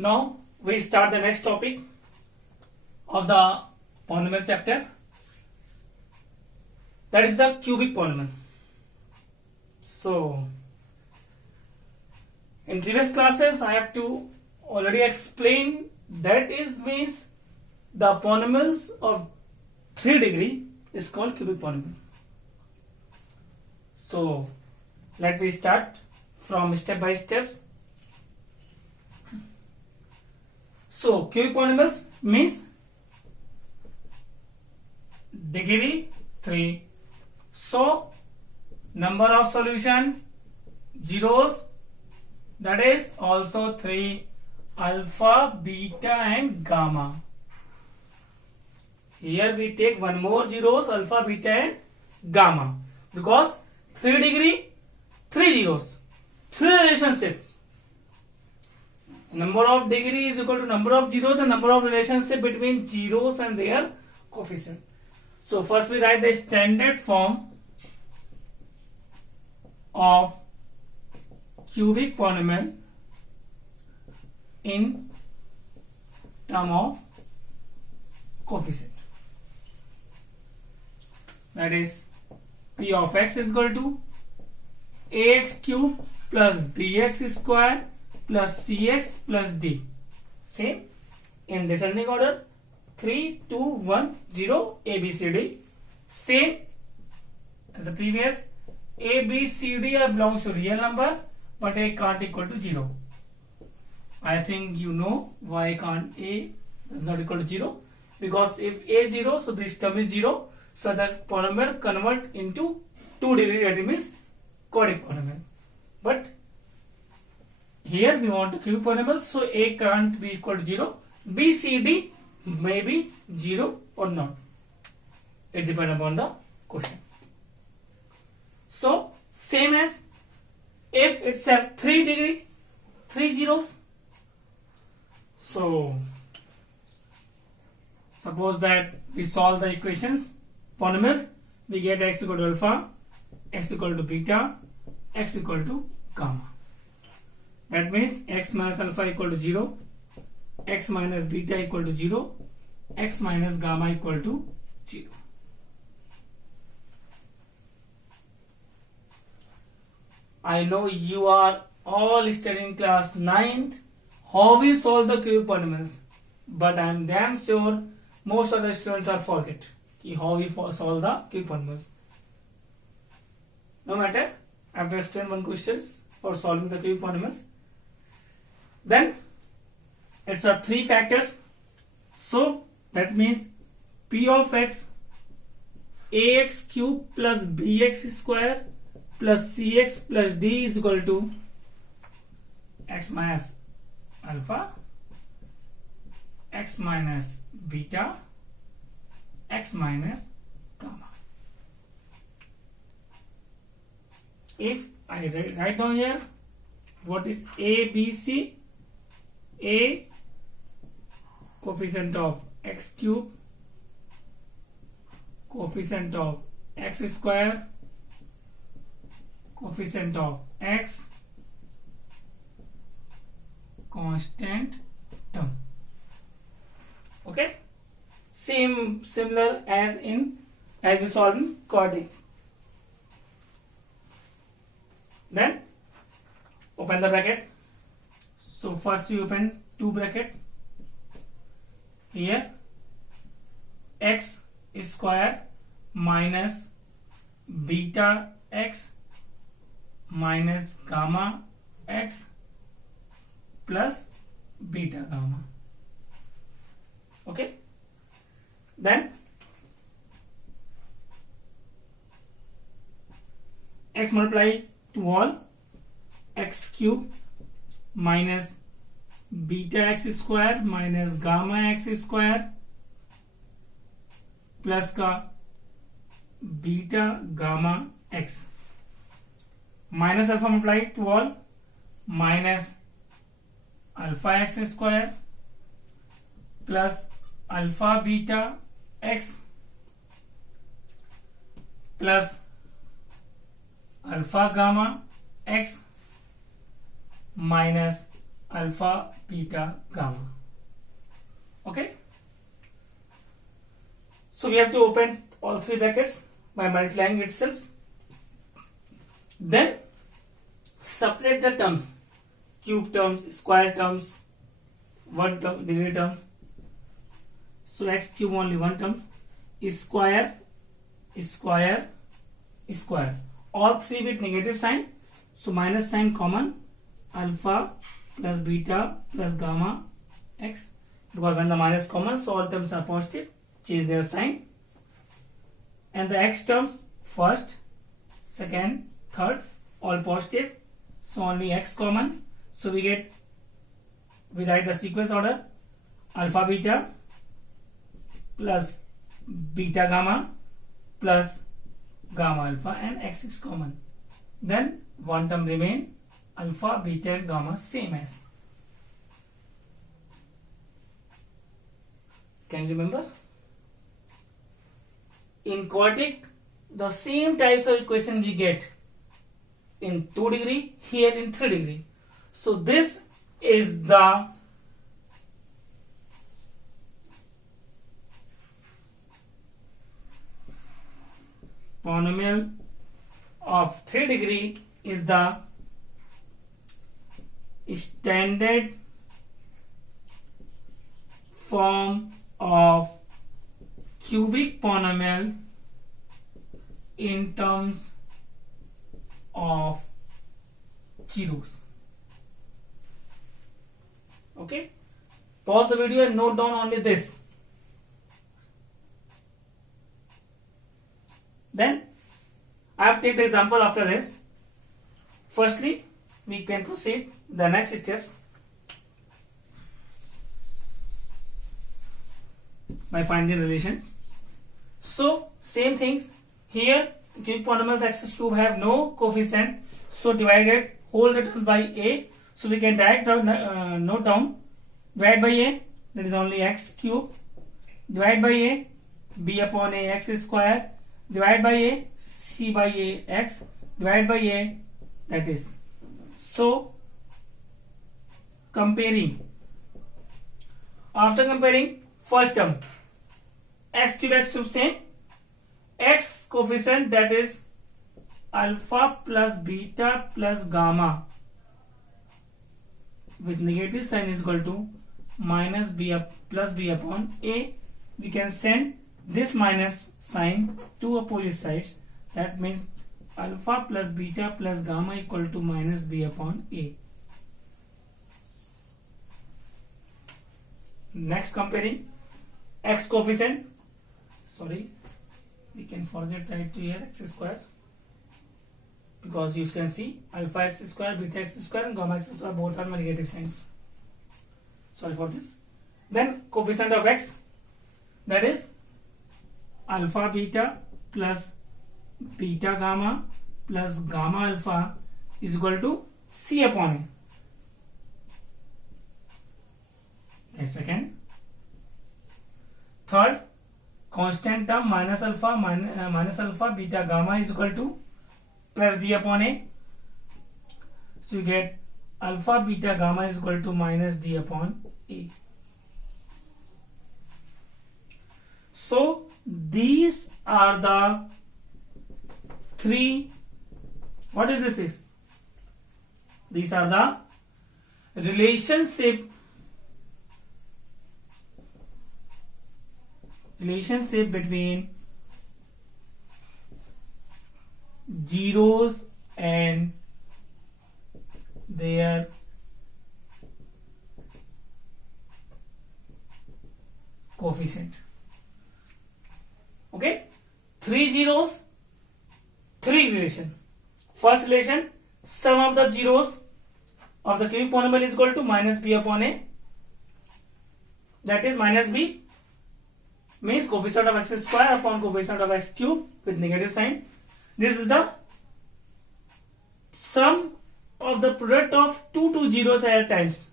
Now we start the next topic of the polynomial chapter, that is the cubic polynomial. So in previous classes I have to already explain that is means the polynomials of 3 degree is called cubic polynomial. So let me start from step by steps. So cubic polynomials means degree 3. So number of solution zeros, that is also 3, alpha, beta and gamma. Here we take one more zeros, alpha, beta and gamma, because 3 degree 3 zeros, 3 relationships. Number of degree is equal to number of zeros and number of relationship between zeros and their coefficient. So first we write the standard form of cubic polynomial in term of coefficient. That is p of x is equal to ax cube plus bx square plus cx plus d. Same in descending order, 3, 2, 1, 0, a, b, c, d. Same as the previous. A, B, C, D belongs to real number, but A can't equal to 0. I think you know why can't A is not equal to 0, because if A 0, so this term is 0, so that polynomial convert into 2 degree, that means quadratic polynomial. But here we want to cubic polynomial, so A can't be equal to 0. B, C, D may be 0 or not. It depends upon the question. So same as if it's have 3 degree, 3 zeros. So suppose that we solve the equations polynomial, we get x equal to alpha, x equal to beta, x equal to gamma. That means x minus alpha equal to 0, x minus beta equal to 0, x minus gamma equal to 0. I know you are all studying class 9th how we solve the cubic polynomials, but I am damn sure most of the students are forget how we solve the cubic polynomials. No matter, I have to explain one questions for solving the cubic polynomials. Then it's a 3 factors, so that means p of x ax cube plus bx square plus cx plus d is equal to x minus alpha, x minus beta, x minus gamma. If I write down here what is a, b, c, a coefficient of x cube, coefficient of x square, coefficient of x, constant term. Okay, similar as we solve in quadratic. Then open the bracket. So first we open 2 bracket. Here x square minus beta x minus gamma x plus beta gamma. Okay, then x multiply to all, x cube minus beta x square minus gamma x square plus का beta gamma x minus alpha multiply to all, minus alpha x square plus alpha beta x plus alpha gamma x minus alpha, beta, gamma. Okay. So we have to open all three brackets by multiplying itself. Then separate the terms, cube terms, square terms, one term, degree terms. So x cube only one term, square, square, square. All three with negative sign. So minus sign common, alpha plus beta plus gamma x. Because when the minus common, so all terms are positive. Change their sign. And the x terms first, second, third, all positive. So only x common. So we write the sequence order: alpha beta plus beta gamma plus gamma alpha, and x is common. Then one term remain, alpha, beta and gamma same as. Can you remember? In quadratic, the same types of equation we get in 2 degree, here in 3 degree. So this is the polynomial of 3 degree, is the standard form of cubic polynomial in terms of zeros. Okay, pause the video and note down only this. Then I have to take the example after this. Firstly, we can proceed the next steps by finding relation. So same things here. Cubic polynomials x cube have no coefficient, so divided whole the terms by a. So we can direct note down, divide by a, that is only x cube, divide by a, b upon a x square, divide by a, c by a x, divide by a, that is. So comparing, after comparing first term, x cube same, x coefficient, that is alpha plus beta plus gamma with negative sign is equal to minus b plus b upon a. We can send this minus sign to opposite sides. That means alpha plus beta plus gamma equal to minus b upon a. Next, comparing x coefficient, sorry, we can forget right here x square, because you can see alpha x square, beta x square and gamma x square both are negative signs. Sorry for this. Then coefficient of x, that is alpha beta plus beta gamma plus gamma alpha is equal to c upon a. That's second. Third, constant term minus alpha beta gamma is equal to plus d upon a. So you get alpha beta gamma is equal to minus d upon a. So these are the three, what is this? These are the relationship between zeros and their coefficient. Okay, 3 zeros, 3 relation. First relation, sum of the zeros of the cubic polynomial is equal to minus b upon a. That is minus b means coefficient of x square upon coefficient of x cube with negative sign. This is the sum of the product of two zeros at times.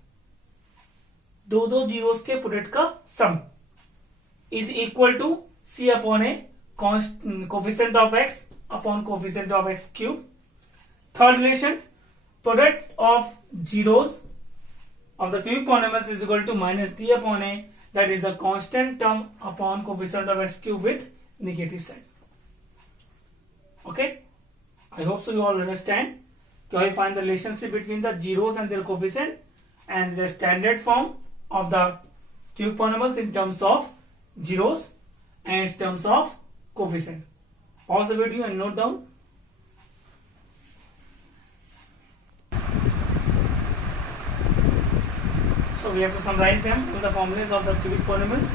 दो zeros के product का sum is equal to c upon a coefficient of x upon coefficient of x cube. Third relation, product of zeros of the cubic polynomials is equal to minus d upon a, that is the constant term upon coefficient of x cube with negative sign. Okay, I hope so you all understand how you find the relationship between the zeros and their coefficient and the standard form of the cubic polynomials in terms of zeros and in terms of coefficient. Pause the video and note down. So we have to summarize them in the formulas of the cubic polynomials.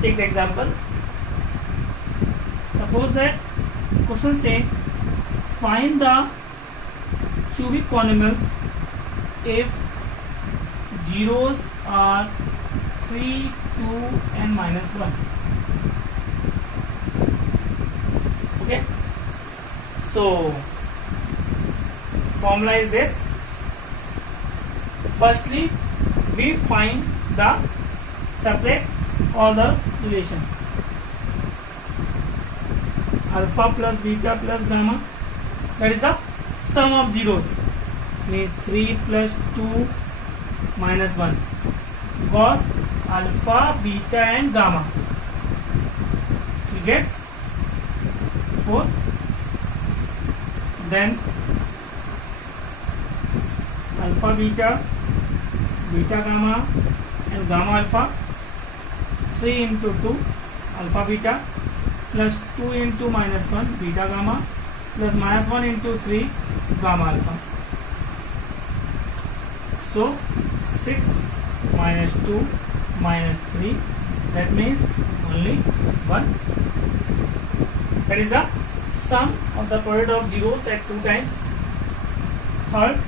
Take the examples. Suppose that question say find the cubic polynomials if zeros are 3, 2 and minus 1. Okay, so formula is this. Firstly, we find the separate or the relation alpha plus beta plus gamma, that is the sum of zeros, means 3 plus 2 minus 1, because alpha, beta and gamma. So you get 4. Then alpha beta, beta gamma and gamma alpha, 3 into 2 alpha beta plus 2 into minus 1 beta gamma plus minus 1 into 3 gamma alpha. So 6 minus 2 minus 3, that means only 1. That is the sum of the product of zeros at 2 times. Third,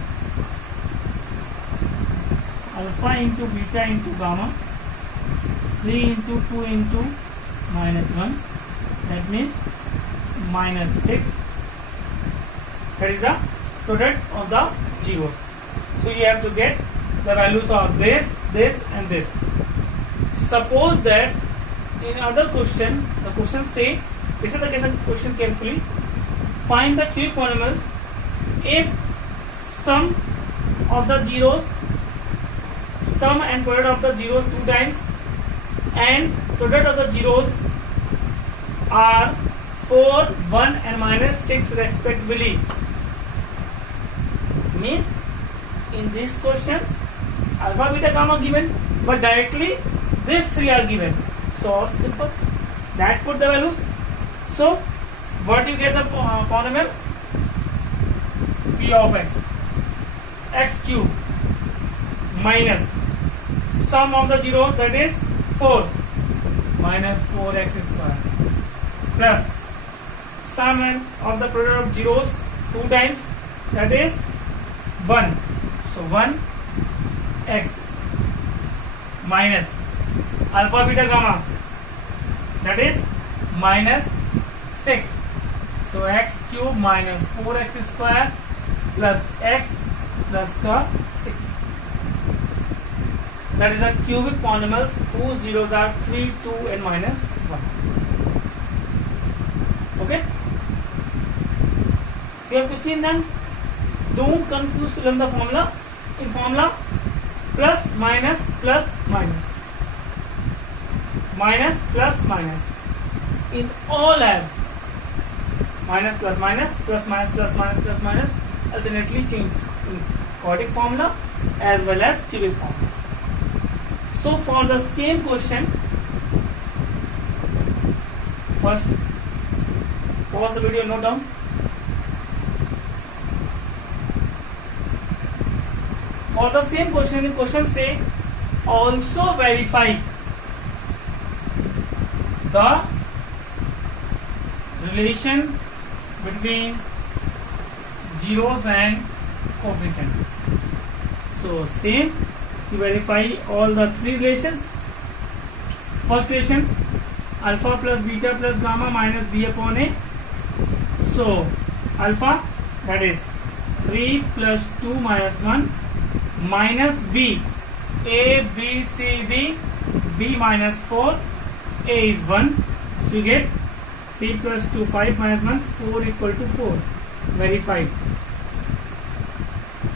alpha into beta into gamma, 3 into 2 into minus 1, that means minus 6. That is the product of the zeros. So you have to get the values of this, this and this. Suppose that in other question, the question say, listen the question carefully, find the cubic polynomials if sum of the zeros, sum and product of the zeros 2 times and product of the zeros are 4, 1 and minus 6 respectively. Means in these questions alpha, beta, gamma given, but directly these 3 are given. So simple, that put the values. So what you get the polynomial? P of x, x cube minus sum of the zeros, that is 4 minus 4x square plus sum of the product of zeros 2 times, that is 1. So 1 x minus alpha beta gamma, that is minus 6. So x cube minus 4x square plus x plus का 6. That is a cubic polynomials whose zeros are 3, 2 and minus 1. Okay? You have to see them. Don't confuse in the formula. In formula, plus minus plus minus, minus plus minus. In all have minus plus minus, plus minus plus minus plus minus, alternately change in quadratic formula as well as cubic formula. So for the same question, first pause the video, note down. For the same question, in question say also verify the relation between zeros and coefficient. So same, you verify all the 3 relations. First relation, alpha plus beta plus gamma minus b upon a. So alpha, that is 3 plus 2 minus 1 minus b, a, b, c, d, b minus 4, a is 1. So you get 3 plus 2, 5 minus 1, 4 equal to 4. Verified.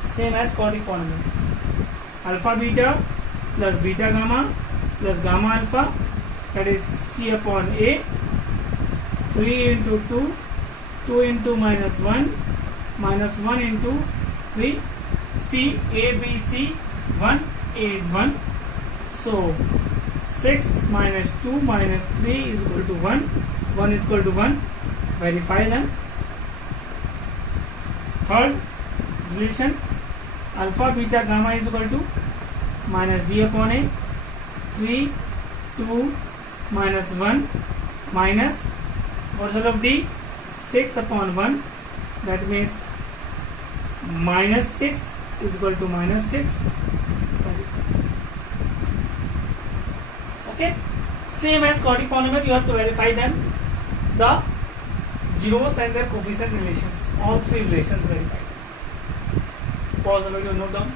Same as quadratic polynomial. alpha beta plus beta gamma plus gamma alpha, that is C upon A, 3 into 2, 2 into minus 1 into 3, C, A, B, C, 1, A is 1. So 6 minus 2 minus 3 is equal to 1, 1 is equal to 1. Verify them. Third relation, alpha beta gamma is equal to minus D upon A, 3, 2 minus 1 minus what's the of D, 6 upon 1, that means minus 6 is equal to minus 6. Okay, same as quadratic polynomial, you have to verify them, the zeros and their coefficient relations, all three relations verified. Pause the video, note down.